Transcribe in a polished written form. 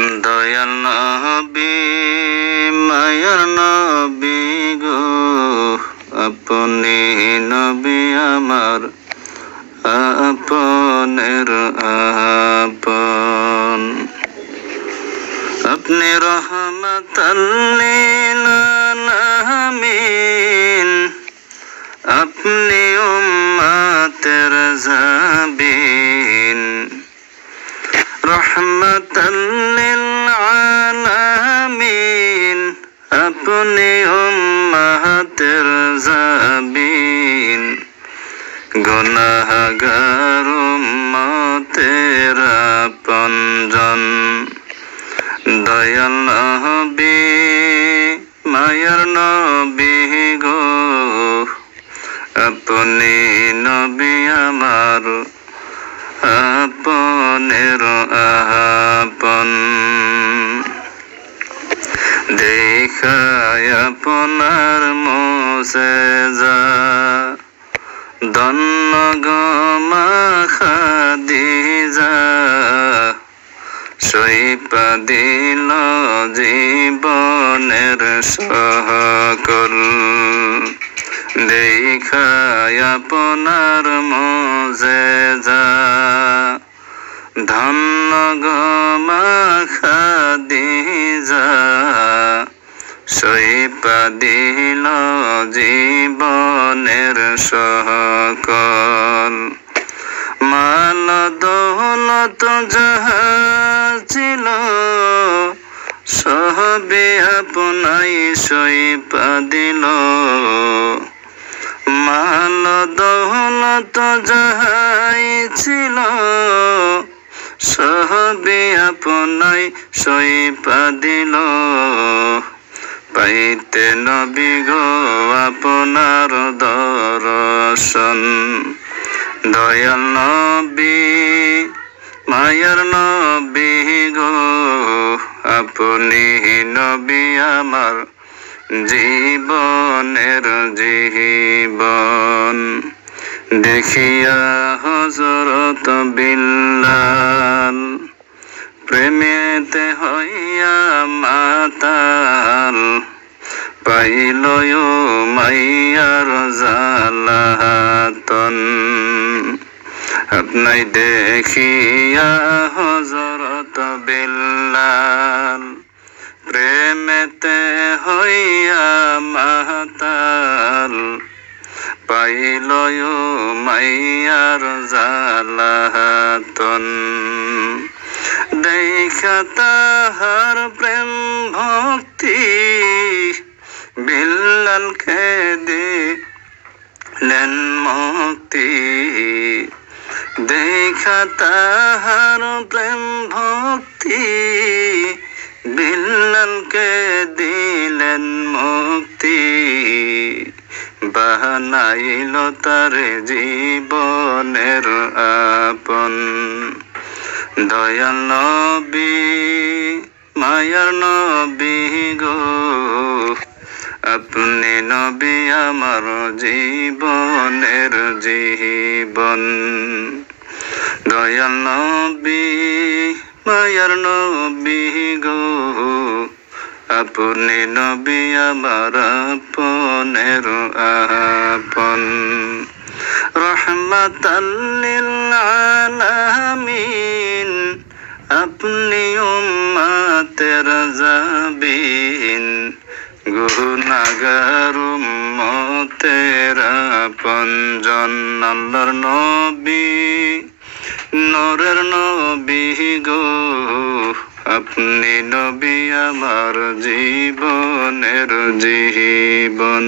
দয়াল নবী মায়ার নবী গো, আপনি নবী আমার আপনের আপন। আপনি রহমাতাল লিল আলামিন, আপনি উম্মতের জাবিন। রহমাতাল লিল আলামিন, আপনি উম্মতের জাবিন। গুনাহগার উম্মতের আপনজন। দয়াল নবী মায়ার নবী গো, আপনি নবী আমার আপনের আপন। দেখায় আপনার মোজেজা, ধন্য গো মা খাদিজা। সইপা দিল জীবনের সকল। দেখায় আপনার মোজেজা, ধন্য গো মা খাদিজা। সইপা দিল জীবনের সকল। মাল দৌলত যাহা ছিল, সবে আপনাই সইপা দিল। মাল দৌলত যাহাই ছিল, সবে আপনাই সইপা দিল। পাইতে নবী গো আপনার দর্শন। দয়াল নবী মায়ার নবী গো, আপনি নবী আমার জীবনের জীবন। দেখিয়া হযরত বিল্লাল, প্রেমেতে হইয়া মাতাল। পাইল মাইয়ার জালাতন। আপনাই দেখিয়া হযরত বিল্লাল, প্রেমেতে হইয়া মাতাল। পাইল মাইয়ার জালাতন। দেখা তাহার প্রেম ভক্তি, বিল্লালকে দিলেন মুক্তি। দেখা তাহার প্রেম ভক্তি, বিল্লালকে দিলেন মুক্তি। বানাইল তার জীবনের আপন। দয়াল নবী মায়ার নবী গো, আপনি নবী আমার জীবনের জীবন। দয়াল নবী মায়ার নবী গো, আপনি নবী আমার আপনের আপন। রহমাতাল লিল আলামিন, আপনি উম্মতের জাবিন। গুনাহগার উম্মতের আপনজন। আল্লাহর নবী নূরের নবী গো, আপনি নবী আমার জীবনের জীবন।